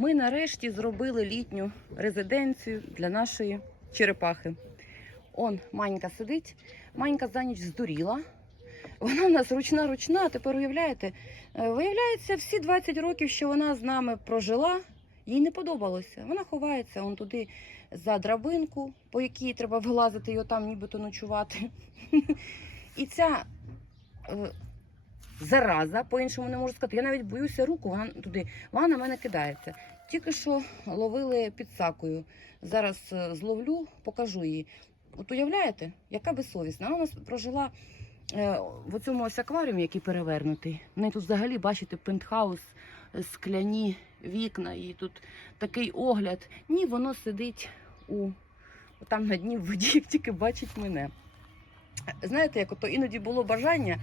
Ми нарешті зробили літню резиденцію для нашої черепахи. Он Манька сидить. Манька за ніч здуріла. Вона в нас ручна ручна. а Тепер уявляєте, е, виявляється, всі 20 років, що вона з нами прожила, їй не подобалося. Вона ховається он туди за драбинку, по якій треба вилазити і отам нібито ночувати. І ця е, зараза, по-іншому не можу сказати. Я навіть боюся руку, вона туди, вона на мене кидається. Тільки що ловили під сакою. Зараз е, зловлю, покажу її. От уявляєте, яка безсовісна. Вона у нас прожила е, в цьому ось акваріумі, який перевернутий. В неї тут взагалі, бачите, пентхаус, е, скляні вікна, і тут такий огляд. Ні, воно сидить у там на дні в воді, тільки бачить мене. Знаєте, як ото іноді було бажання.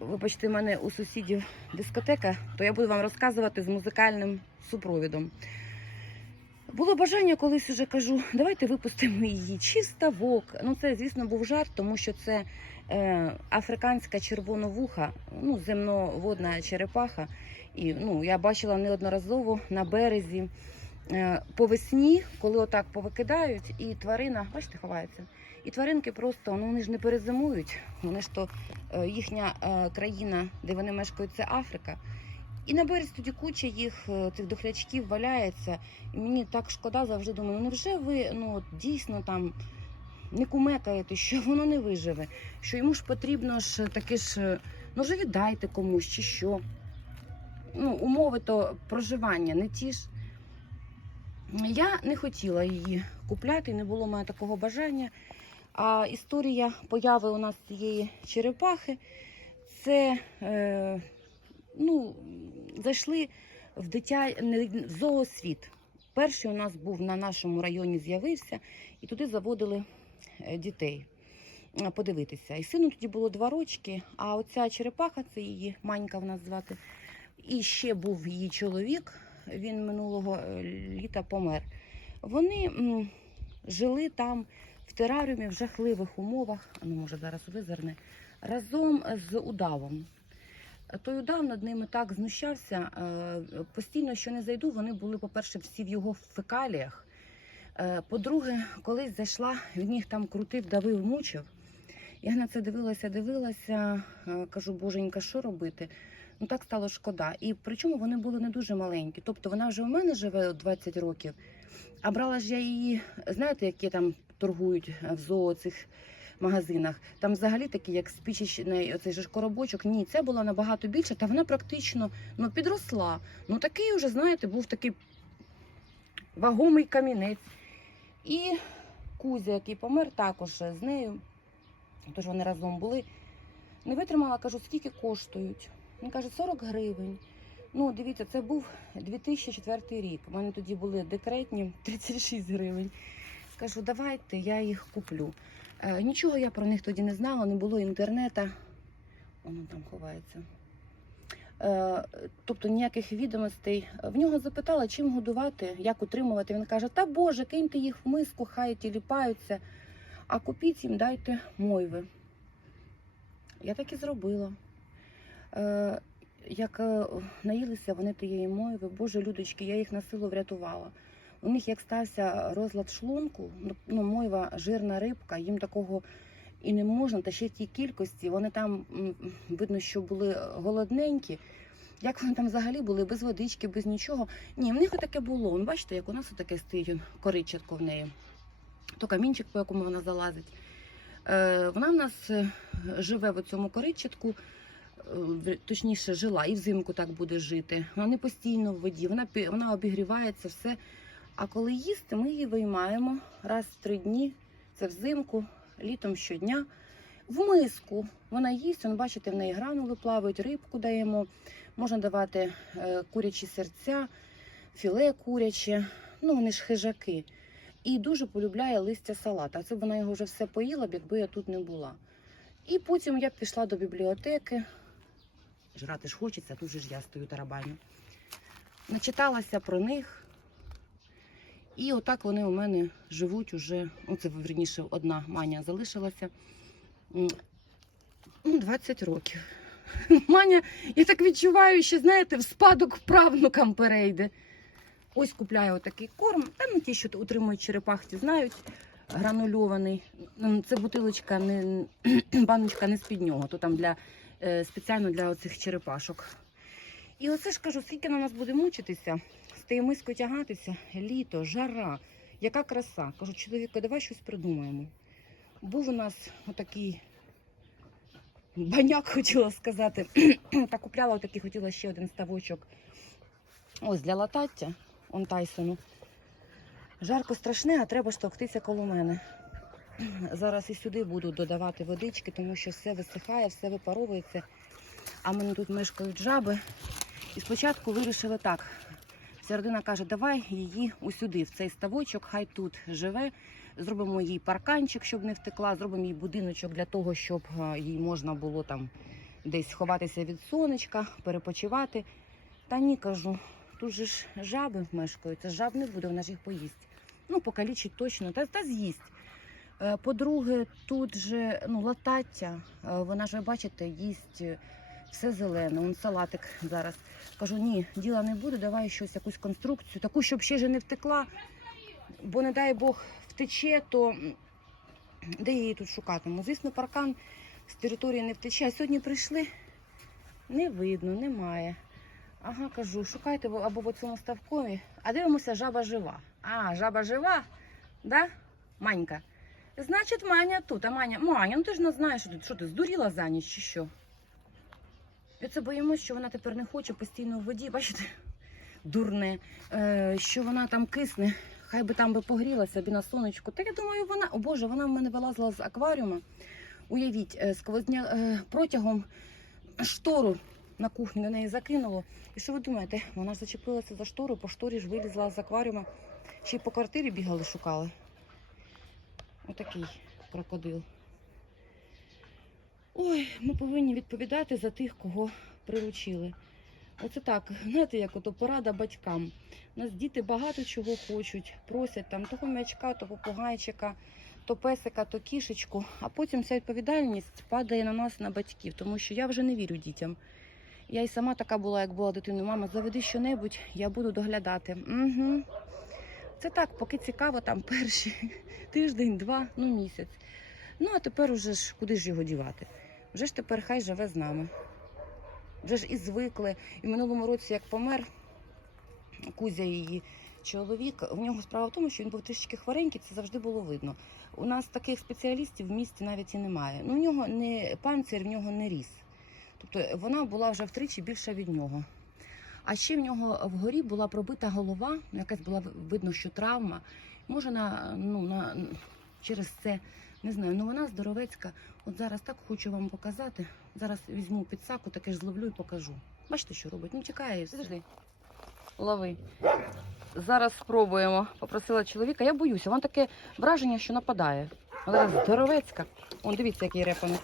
Вибачте, в мене у сусідів дискотека, то я буду вам розказувати з музикальним супровідом. Було бажання колись уже кажу, давайте випустимо її чи ставок. Ну, це, звісно, був жарт, тому що це е, африканська червоновуха, ну, земноводна черепаха. І ну, я бачила неодноразово на березі по весні, коли отак повикидають, і тварина, бачите, ховається. І тваринки просто ну вони ж не перезимують. Вони ж то е, їхня е, країна, де вони мешкають, це Африка. І на березі тоді куча їх е, цих дохлячків валяється. І мені так шкода завжди думаю, ну невже ви ну дійсно там не кумекаєте, що воно не виживе, що йому ж потрібно ж таки ж, е, ну вже віддайте комусь чи що. Ну, умови то проживання не ті ж. Я не хотіла її купляти, не було мене такого бажання. А історія появи у нас цієї черепахи це е, ну, зайшли в дитя в зоосвіт. Перший у нас був на нашому районі, з'явився, і туди заводили е, дітей подивитися. І сину тоді було два рочки, а оця черепаха, це її манька в нас звати. І ще був її чоловік, він минулого е, літа помер. Вони жили там в тераріумі в жахливих умовах, ну може зараз визирне, разом з удавом. Той удав над ними так знущався. е, Постійно, що не зайду, вони були, по-перше, всі в його фекаліях. Е, По-друге, колись зайшла, він їх там крутив, давив, мучив. Я на це дивилася, дивилася, кажу, боженька, що робити? Ну так стало шкода. І причому вони були не дуже маленькі. Тобто вона вже у мене живе 20 років, а брала ж я її, знаєте, які там торгують в зоо цих магазинах. Там взагалі такі, як спічечний оцей же коробочок. Ні, це була набагато більше, та вона практично ну, підросла. Ну такий уже, знаєте, був такий вагомий камінець. І Кузя, який помер, також з нею. Тож вони разом були. Не витримала, кажу, скільки коштують. Він каже, 40 гривень. Ну, дивіться, це був 2004 рік. У мене тоді були декретні 36 гривень. Скажу, давайте я їх куплю. Е, нічого я про них тоді не знала, не було інтернету. Воно там ховається. Е, тобто ніяких відомостей. В нього запитала, чим годувати, як утримувати. Він каже: Та Боже, киньте їх в миску, хай ті ліпаються, а купіть їм, дайте мойви. Я так і зробила. Е, як е, наїлися вони тієї мойви, боже людочки, я їх на силу врятувала. У них як стався розлад шлунку, ну, мойва жирна рибка, їм такого і не можна, та ще в тій кількості. Вони там видно, що були голодненькі. Як вони там взагалі були, без водички, без нічого. Ні, в них таке було. Он, бачите, як у нас таке стоїть коричатко в неї. То камінчик, по якому вона залазить. Е, вона в нас е, живе в цьому коричатку, точніше, жила і взимку так буде жити. Вона не постійно в воді, вона, вона обігрівається, все. А коли їсти, ми її виймаємо раз в три дні. Це взимку, літом щодня. В миску вона їсть, вон, бачите, в неї гранули плавають, рибку даємо. Можна давати е, курячі серця, філе куряче. Ну, вони ж хижаки. І дуже полюбляє листя салата. Це б вона його вже все поїла, б, якби я тут не була. І потім я пішла до бібліотеки. Жрати ж хочеться, тут же ж я стою тарабаню. Начиталася про них. І отак вони у мене живуть уже, ну це верніше одна маня залишилася. ну, 20 років. Маня, я так відчуваю, що знаєте, в спадок правнукам перейде. Ось купляю отакий корм. Там ну, ті, що утримують черепах, ті знають. Гранульований. Це бутилочка, не баночка не з-під нього, то там для спеціально для оцих черепашок. І оце ж кажу, скільки на нас буде мучитися, з мискою тягатися, літо, жара, яка краса. Кажу, чоловіку, давай щось придумаємо. Був у нас отакий баняк, хотіла сказати. Та купляла отакий, хотіла ще один ставочок. Ось для латаття, он Тайсону. Жарко страшне, а треба штовхтися коло мене. Зараз і сюди буду додавати водички, тому що все висихає, все випаровується. А мене тут мешкають жаби. І спочатку вирішили так. Вся родина каже, давай її усюди, в цей ставочок, хай тут живе. Зробимо їй парканчик, щоб не втекла, зробимо їй будиночок для того, щоб е, їй можна було там десь ховатися від сонечка, перепочивати. Та ні, кажу, тут же ж жаби мешкають, це жаб не буде, вона ж їх поїсть. Ну, покалічить точно, та, та з'їсть. Е, По-друге, тут же ну, латаття, е, вона ж ви бачите, їсть е, все зелене, он салатик зараз. Кажу, ні, діла не буде, давай щось, якусь конструкцію, таку, щоб ще ж не втекла, бо не дай Бог втече, то де я її тут шукатиму? Звісно, паркан з території не втече. А сьогодні прийшли, не видно, немає. Ага, кажу, шукайте або в цьому ставкові, а дивимося, жаба жива. А, жаба жива, да? Манька. Значить, Маня тут, а Маня, Маня, ну ти ж не знаєш, що ти, що ти здуріла за ніч чи що? І це боїмось, що вона тепер не хоче постійно в воді, бачите, дурне, е, що вона там кисне, хай би там би погрілася б на сонечку. Та я думаю, вона, о Боже, вона в мене вилазила з акваріума. Уявіть, е, сквозня е, протягом штору на кухні на неї закинуло. І що ви думаєте? Вона зачепилася за штору, по шторі ж вилізла з акваріума. Ще й по квартирі бігали, шукали. Отакий крокодил. Ой, ми повинні відповідати за тих, кого приручили. Оце так, знаєте, як ото порада батькам. У нас діти багато чого хочуть, просять там того м'ячка, то попугайчика, то песика, то кішечку, а потім вся відповідальність падає на нас, на батьків, тому що я вже не вірю дітям. Я і сама така була, як була дитиною. Мама, заведи що-небудь, я буду доглядати. Угу. Це так, поки цікаво, там перші тиждень, два, ну місяць. Ну а тепер уже ж куди ж його дівати? Вже ж тепер хай живе з нами. Вже ж і звикли. І в минулому році, як помер Кузя її чоловік, в нього справа в тому, що він був трішечки хворенький, це завжди було видно. У нас таких спеціалістів в місті навіть і немає. Ну, в нього не панцир, в нього не ріс. Тобто вона була вже втричі більша від нього. А ще в нього вгорі була пробита голова, якась була видно, що травма. Може, на, ну, на, через це не знаю, ну вона здоровецька. От зараз так хочу вам показати. Зараз візьму підсаку, таке ж зловлю і покажу. Бачите, що робить? Ну чекає, завжди. Лови. Зараз спробуємо. Попросила чоловіка. Я боюся, вона таке враження, що нападає. Вона здоровецька. Он дивіться, який репаник.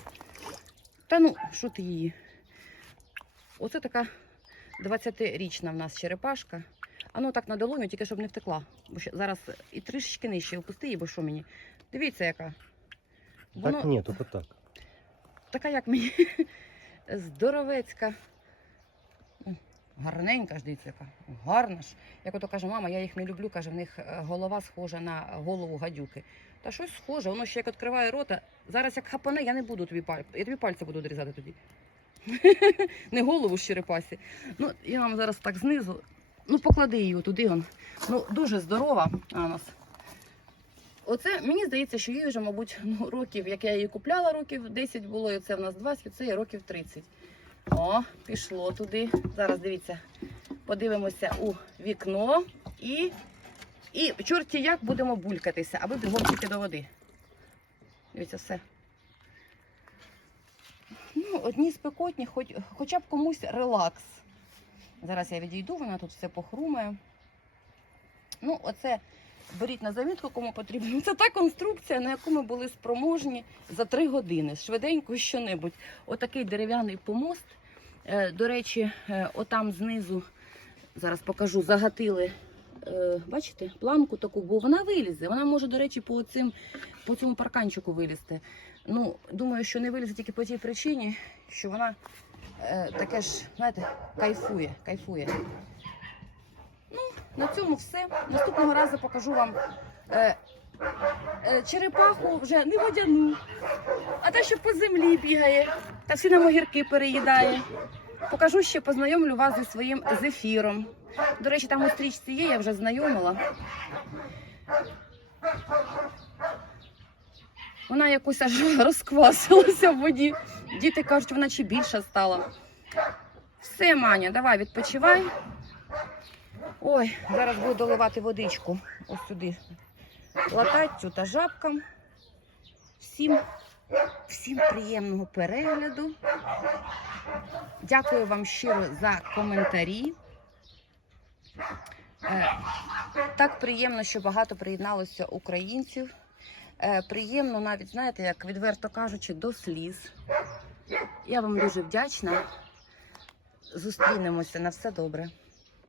Та ну, що ти її? Оце така 20-річна в нас черепашка. А ну так на долоню, тільки щоб не втекла. Бо зараз і трішечки нижче опусти її, бо що мені? Дивіться, яка. Так ні, тільки так. така, як мені. Здоровецька. Гарненька ж дивіться, яка. Гарна ж. Як ото каже, мама, я їх не люблю, каже, в них е, голова схожа на голову гадюки. Та щось схоже, воно ще як відкриває рота. Зараз як хапане, я не буду тобі пальці. Я тобі пальці буду відрізати тоді. не голову з черепасі. Ну, я вам зараз так знизу. Ну, поклади її туди. Он. Ну, дуже здорова. А, у нас. Оце мені здається, що їй вже, мабуть, ну, років, як я її купляла, років 10 було, і це в нас 20, це є років 30. О, пішло туди. Зараз дивіться, подивимося у вікно і. І чорті як будемо булькатися, аби бігом тільки до води. Дивіться, все. Ну, одні спекотні, хоч, хоча б комусь релакс. Зараз я відійду, вона тут все похрумає. Ну, оце беріть на замітку, кому потрібно. Це та конструкція, на яку ми були спроможні за три години. Швиденько що-небудь. Отакий дерев'яний помост. Е, До речі, е, отам знизу, зараз покажу, загатили. е, Бачите, планку таку, бо вона вилізе. Вона може, до речі, по, цим, по цьому парканчику вилізти. Ну, думаю, що не вилізе тільки по тій причині, що вона е, таке ж, знаєте, кайфує, кайфує. Ну, на цьому все. Наступного разу покажу вам е, е, черепаху вже не водяну, а та, що по землі бігає, та всі на могірки переїдає. Покажу ще, познайомлю вас зі своїм зефіром. До речі, там у стрічці є, я вже знайомила. Вона якось аж розквасилася в воді. Діти кажуть, вона чи більша стала. Все, Маня, давай відпочивай. Ой, зараз буду доливати водичку. Ось сюди. Латать та жабкам. Всім, всім приємного перегляду. Дякую вам щиро за коментарі. Е, Так приємно, що багато приєдналося українців. Е, Приємно навіть, знаєте, як відверто кажучи, до сліз. Я вам дуже вдячна. Зустрінемося на все добре.